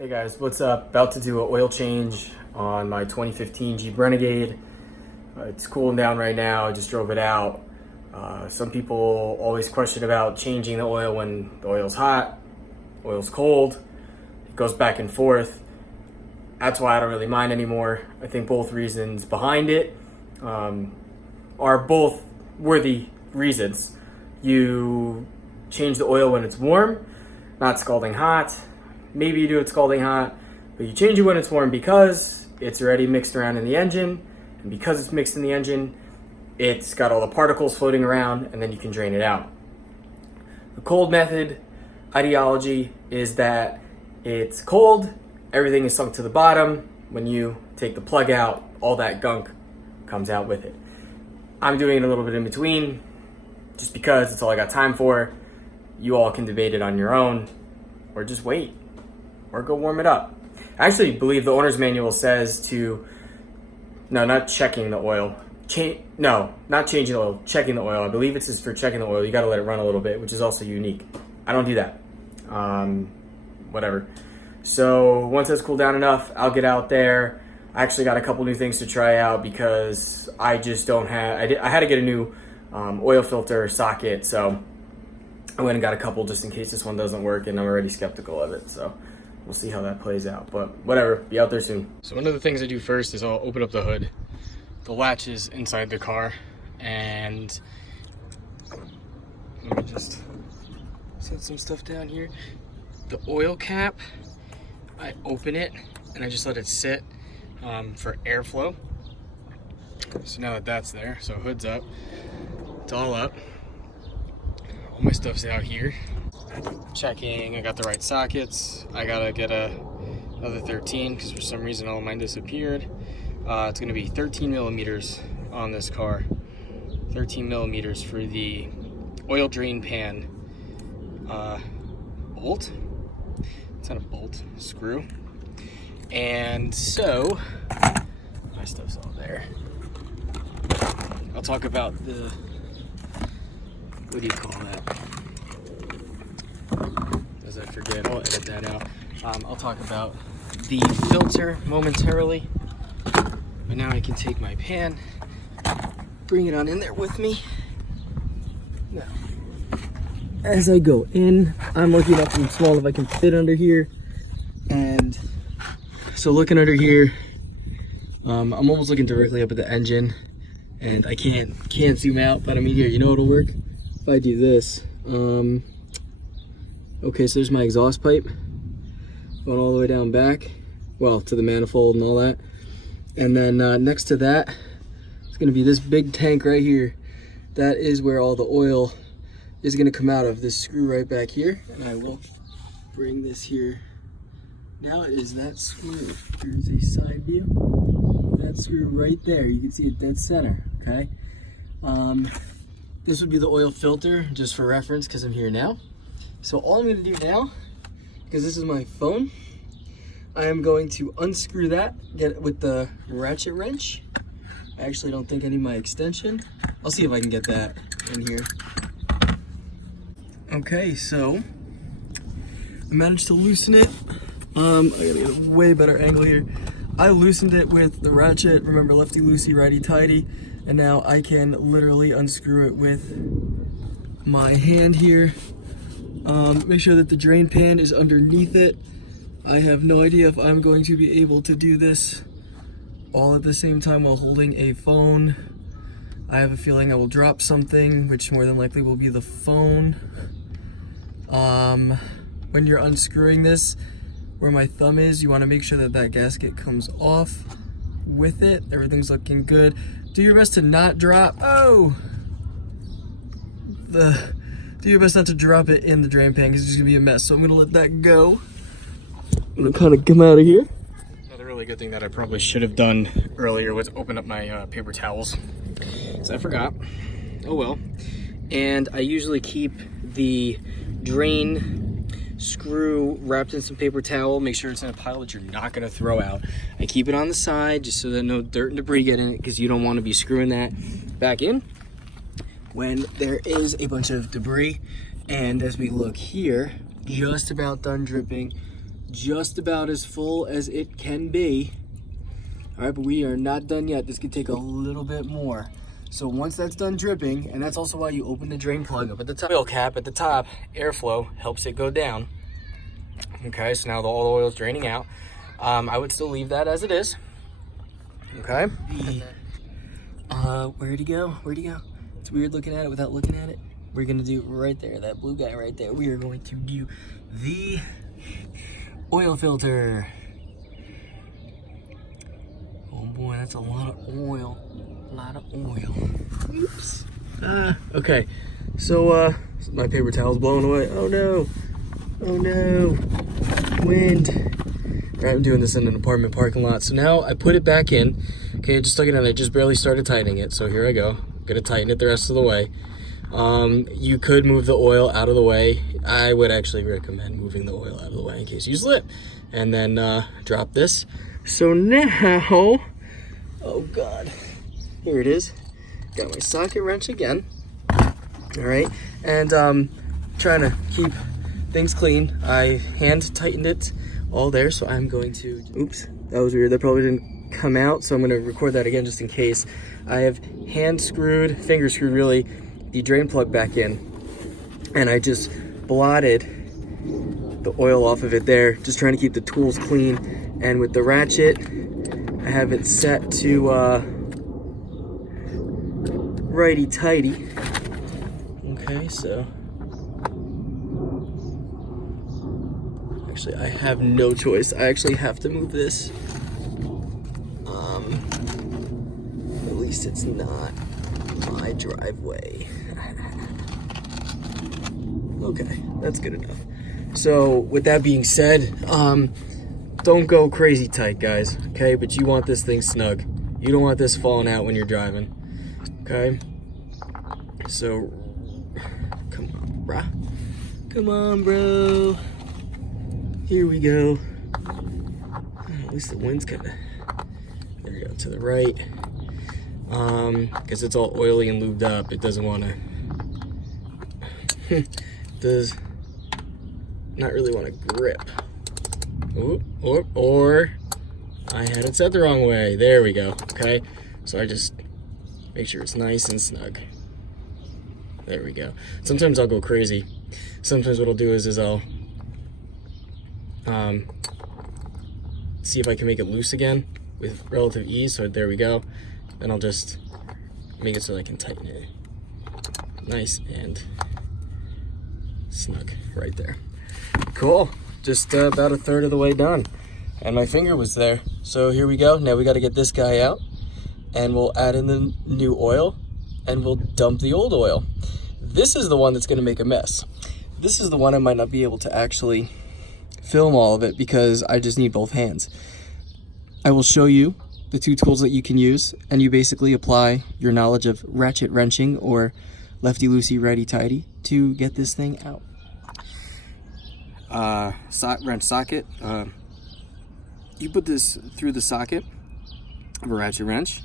Hey guys, what's up? About to do an oil change on my 2015 Jeep Renegade. It's cooling down right now. I just drove it out. Some people always question about changing the oil when the oil's hot, oil's cold. It goes back and forth. That's why I don't really mind anymore. I think both reasons behind it are both worthy reasons. You change the oil when it's warm, not scalding hot. Maybe you do it scalding hot, but you change it when it's warm because it's already mixed around in the engine, and because it's mixed in the engine, it's got all the particles floating around, and then you can drain it out. The cold method ideology is that it's cold, everything is sunk to the bottom. When you take the plug out, all that gunk comes out with it. I'm doing it a little bit in between, just because it's all I got time for. You all can debate it on your own, or just wait, or go warm it up. I actually believe the owner's manual says not checking the oil. Not changing the oil, checking the oil. I believe it's just for checking the oil. You gotta let it run a little bit, which is also unique. I don't do that. Whatever. So once it's cooled down enough, I'll get out there. I actually got a couple new things to try out because I just don't have, I had to get a new oil filter socket, so I went and got a couple just in case this one doesn't work, and I'm already skeptical of it, so we'll see how that plays out, but whatever, be out there soon. So one of the things I do first is I'll open up the hood. The latch is inside the car, and let me just set some stuff down here. The oil cap, I open it and I just let it sit for airflow. So now that that's there, so hood's up, it's all up. All my stuff's out here. Checking, I got the right sockets. I gotta get another 13 because for some reason all of mine disappeared. It's gonna be 13 millimeters on this car. 13 millimeters for the oil drain pan bolt. It's not a bolt, screw. And so, my stuff's all there. I'll talk about the, what do you call that? As I forget, I'll edit that out. I'll talk about the filter momentarily. But now I can take my pan, bring it on in there with me. Now, as I go in, I'm looking up and small if I can fit under here. And so looking under here, I'm almost looking directly up at the engine, and I can't zoom out, but I mean here, you know what'll work? If I do this, okay, so there's my exhaust pipe going all the way down back, well, to the manifold and all that. And then next to that, it's gonna be this big tank right here. That is where all the oil is gonna come out of, this screw right back here. And I will bring this here. Now it is that screw. Here's a side view. That screw right there, you can see it dead center, okay? This would be the oil filter, just for reference, because I'm here now. So all I'm gonna do now, because this is my phone, I am going to unscrew that, get it with the ratchet wrench. I actually don't think I need my extension. I'll see if I can get that in here. Okay, so I managed to loosen it. I gotta get a way better angle here. I loosened it with the ratchet, remember lefty loosey, righty tighty, and now I can literally unscrew it with my hand here. Make sure that the drain pan is underneath it. I have no idea if I'm going to be able to do this all at the same time while holding a phone. I have a feeling I will drop something, which more than likely will be the phone. When you're unscrewing this, where my thumb is, you want to make sure that that gasket comes off with it. Everything's looking good. Do your best to not drop, do your best not to drop it in the drain pan because it's just gonna be a mess. So I'm gonna let that go. I'm gonna kind of come out of here. Another really good thing that I probably should have done earlier was open up my paper towels. So I forgot. Oh well. And I usually keep the drain screw wrapped in some paper towel. Make sure it's in a pile that you're not gonna throw out. I keep it on the side just so that no dirt and debris get in it, because you don't want to be screwing that back in when there is a bunch of debris. And as we look here, just about done dripping. just about as full as it can be. All right, but we are not done yet. This could take a little bit more. So once that's done dripping, and that's also why you open the drain plug up at the top. Oil cap at the top, airflow helps it go down. Okay, so now all the oil's draining out. I would still leave that as it is. Okay. Where'd he go? Where'd he go? It's weird looking at it without looking at it. We're gonna do right there, that blue guy right there. We are going to do the oil filter. Oh boy, that's a lot of oil. A lot of oil. Oops. Okay. So, my paper towel's blowing away. Oh no. Oh no. Wind. All right, I'm doing this in an apartment parking lot. So now I put it back in. Okay, I just stuck it in. I just barely started tightening it. So here I go. I'm gonna tighten it the rest of the way. You could move the oil out of the way. I would actually recommend moving the oil out of the way in case you slip. And then drop this. So now, oh God, here it is. Got my socket wrench again. All right, and trying to keep things clean. I hand tightened it all there, so I'm going to, oops, that was weird. That probably didn't come out, so I'm gonna record that again just in case. I have hand screwed, finger screwed really, the drain plug back in, and I just blotted the oil off of it there, just trying to keep the tools clean. And with the ratchet, I have it set to righty-tighty. Okay, so actually I have no choice. I actually have to move this. At least it's not my driveway. Okay, that's good enough. So with that being said, don't go crazy tight, guys, okay? But you want this thing snug. You don't want this falling out when you're driving, okay? So, come on, bruh. Come on, bro. Here we go. At least the wind's kind of, there we go, to the right. Because it's all oily and lubed up. It doesn't want to, does not really want to grip. Ooh, or I had it set the wrong way. There we go, okay? So I just make sure it's nice and snug. There we go. Sometimes I'll go crazy. Sometimes what I'll do is I'll see if I can make it loose again with relative ease. So there we go. Then I'll just make it so I can tighten it nice and snug right there. Cool. Just about a third of the way done, and my finger was there. So here we go. Now we got to get this guy out, and we'll add in the new oil, and we'll dump the old oil. This is the one that's going to make a mess. This is the one I might not be able to actually film all of it because I just need both hands. I will show you the two tools that you can use, and you basically apply your knowledge of ratchet wrenching or lefty-loosey, righty-tighty to get this thing out. Wrench socket. You put this through the socket of a ratchet wrench,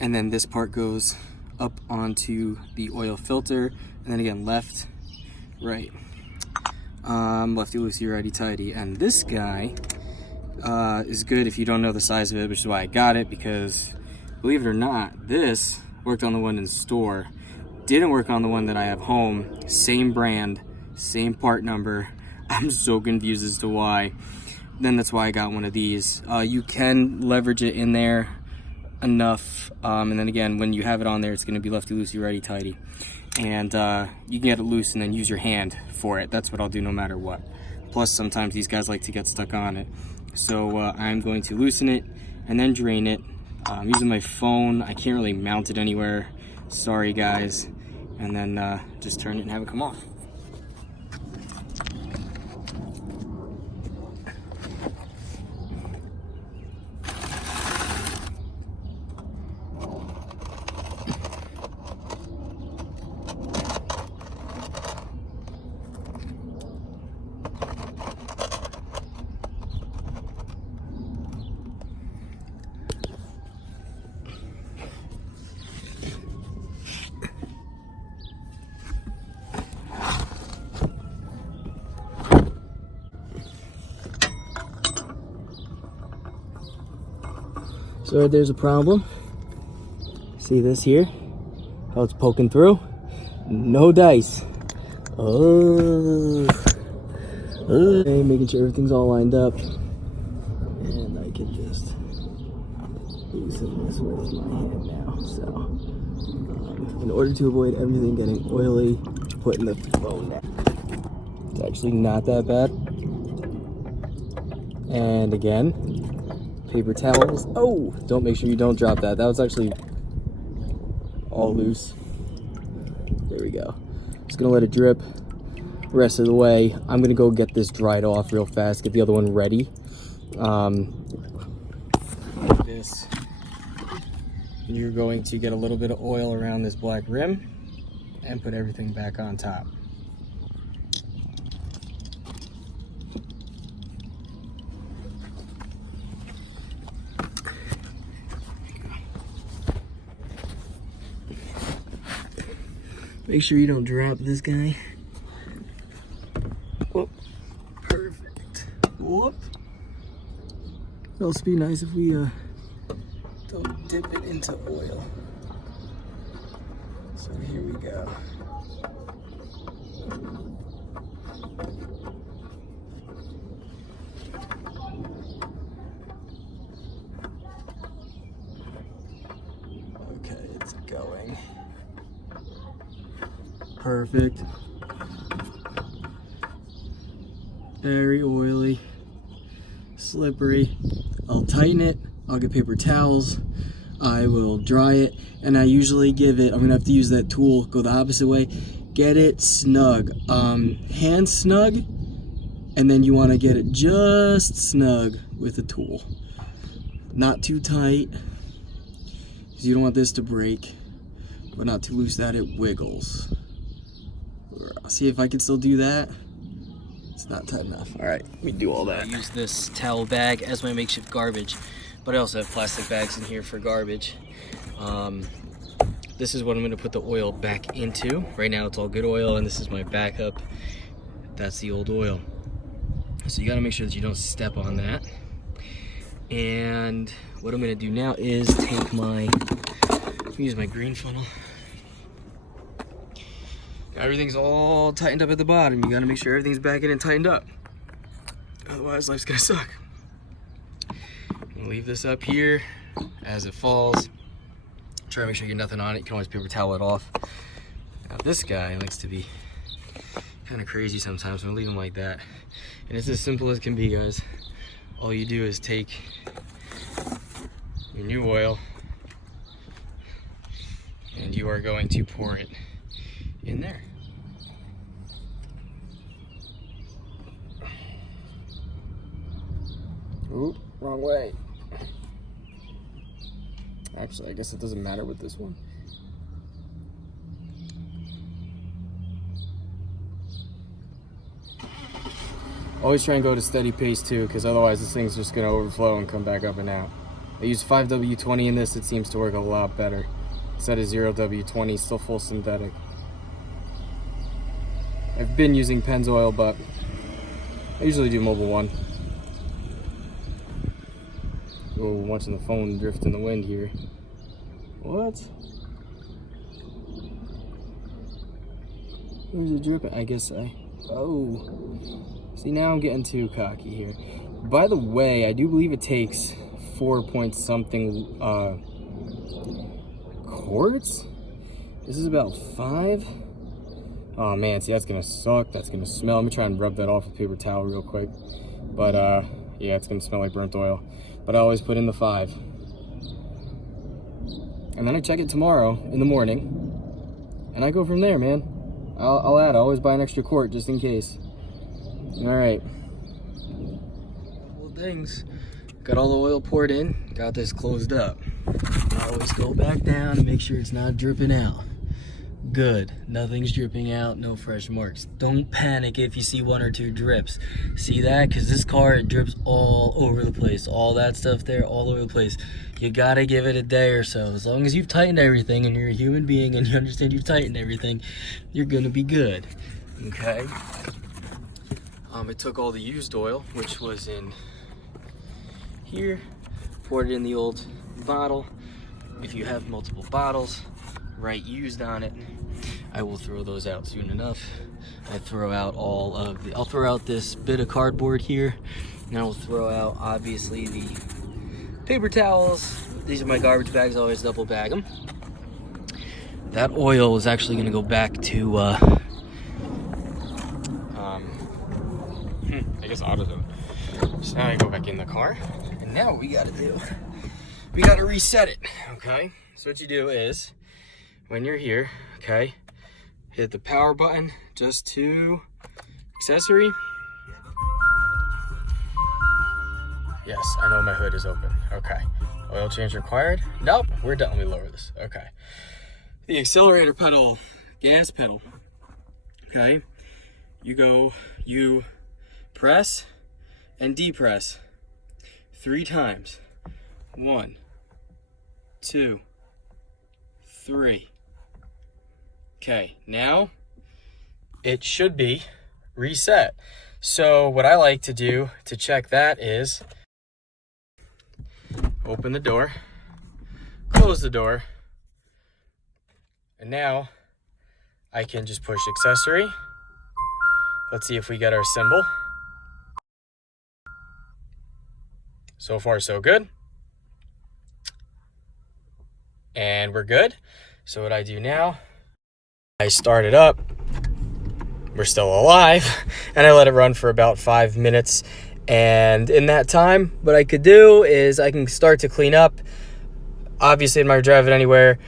and then this part goes up onto the oil filter, and then again left, right, lefty loosey, righty tighty. And this guy is good if you don't know the size of it, which is why I got it, because believe it or not, this worked on the one in store, didn't work on the one that I have home. Same brand, same part number. I'm so confused as to why. Then that's why I got one of these. You can leverage it in there enough, and then again, when you have it on there, it's going to be lefty loosey, righty tighty, and you can get it loose and then use your hand for it. That's what I'll do no matter what. Plus, sometimes these guys like to get stuck on it. So I'm going to loosen it and then drain it. I'm using my phone. I can't really mount it anywhere. Sorry, guys. And then just turn it and have it come off. So there's a problem. See this here? How it's poking through? No dice. Oh. Okay, making sure everything's all lined up. And I can just loosen this with my hand now. So, in order to avoid everything getting oily, putting the phone down. It's actually not that bad. And again, paper towels. Oh, make sure you don't drop that. That was actually all loose. There we go. Just gonna let it drip rest of the way. I'm gonna go get this dried off real fast, get the other one ready. Like this. You're going to get a little bit of oil around this black rim and put everything back on top. Make sure you don't drop this guy. Whoop. Perfect. Whoop. It'll also be nice if we don't dip it into oil. So here we go. Okay, it's going. Perfect. Very oily, slippery. I'll tighten it. I'll get paper towels. I will dry it, and I usually give it, I'm gonna have to use that tool, go the opposite way. Get it snug, hand snug, and then you wanna get it just snug with the tool. Not too tight, because you don't want this to break, but not too loose that it wiggles. I'll see if I can still do that. It's not tight enough. All right, let me do all that. I use this towel bag as my makeshift garbage, but I also have plastic bags in here for garbage. This is what I'm gonna put the oil back into. Right now it's all good oil, and this is my backup. That's the old oil. So you gotta make sure that you don't step on that. And what I'm gonna do now is take use my green funnel. Everything's all tightened up at the bottom. You gotta make sure everything's back in and tightened up. Otherwise, life's gonna suck. I'm gonna leave this up here as it falls. Try to make sure you get nothing on it. You can always paper towel it off. Now this guy likes to be kind of crazy sometimes, so I'm gonna leave him like that. And it's as simple as can be, guys. All you do is take your new oil and you are going to pour it in there. Oop, wrong way. Actually, I guess it doesn't matter with this one. Always try and go at a steady pace too, because otherwise this thing's just gonna overflow and come back up and out. I use 5W20 in this. It seems to work a lot better. Instead of 0W20, still full synthetic. I've been using Pennzoil, but I usually do Mobile One. Oh, watching the phone drift in the wind here. What? Where's it dripping? I guess oh. See, now I'm getting too cocky here. By the way, I do believe it takes 4 point something quarts. This is about 5. Oh man, see, that's gonna suck. That's gonna smell. Let me try and rub that off with paper towel real quick. But yeah, it's gonna smell like burnt oil. But I always put in the 5. And then I check it tomorrow in the morning. And I go from there, man. I'll add. I always buy an extra quart just in case. All right. Couple of things. Got all the oil poured in. Got this closed up. I always go back down and make sure it's not dripping out. Good. Nothing's dripping out. No fresh marks. Don't panic if you see 1 or 2 drips. See that? Because this car, it drips all over the place. All that stuff there, all over the place. You gotta give it a day or so. As long as you've tightened everything and you're a human being and you understand you've tightened everything, you're gonna be good. Okay? I took all the used oil, which was in here, poured it in the old bottle. If you have multiple bottles, write used on it. I will throw those out soon enough. I throw out I'll throw out this bit of cardboard here, and I will throw out obviously the paper towels. These are my garbage bags, I always double bag them. That oil is actually gonna go back to I guess AutoZone. So now I go back in the car, and now what we gotta do, we gotta reset it, okay? So what you do is, when you're here, okay, hit the power button just to accessory. Yes, I know my hood is open. Okay. Oil change required? Nope, we're done. Let me lower this. Okay. The accelerator pedal, gas pedal. Okay. You press and depress 3 times. 1, 2, 3. Okay, now it should be reset. So what I like to do to check that is open the door, close the door, and now I can just push accessory. Let's see if we get our symbol. So far, so good. And we're good. So what I do now, I start it up. We're still alive, and I let it run for about 5 minutes. And in that time, what I could do is I can start to clean up. Obviously, I'm not driving anywhere.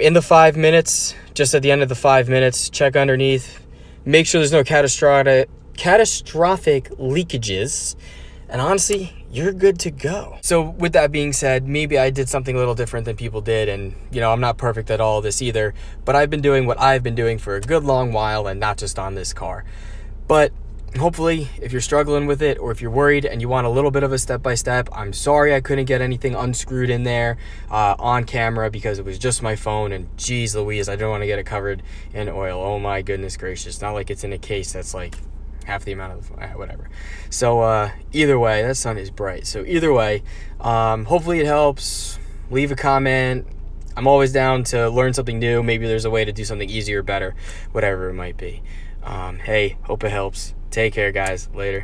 In the 5 minutes, just at the end of the 5 minutes, check underneath, make sure there's no catastrophic leakages, and honestly, you're good to go. So with that being said, maybe I did something a little different than people did, and I'm not perfect at all of this either, but I've been doing what I've been doing for a good long while, and not just on this car. But hopefully, if you're struggling with it, or if you're worried and you want a little bit of a step-by-step, I'm sorry I couldn't get anything unscrewed in there on camera because it was just my phone, and geez Louise, I don't want to get it covered in oil. Oh my goodness gracious. Not like it's in a case that's like half the amount of whatever. So either way, that sun is bright. So either way, hopefully it helps. Leave a comment. I'm always down to learn something new. Maybe there's a way to do something easier, better, whatever it might be. Hey, hope it helps. Take care, guys. Later.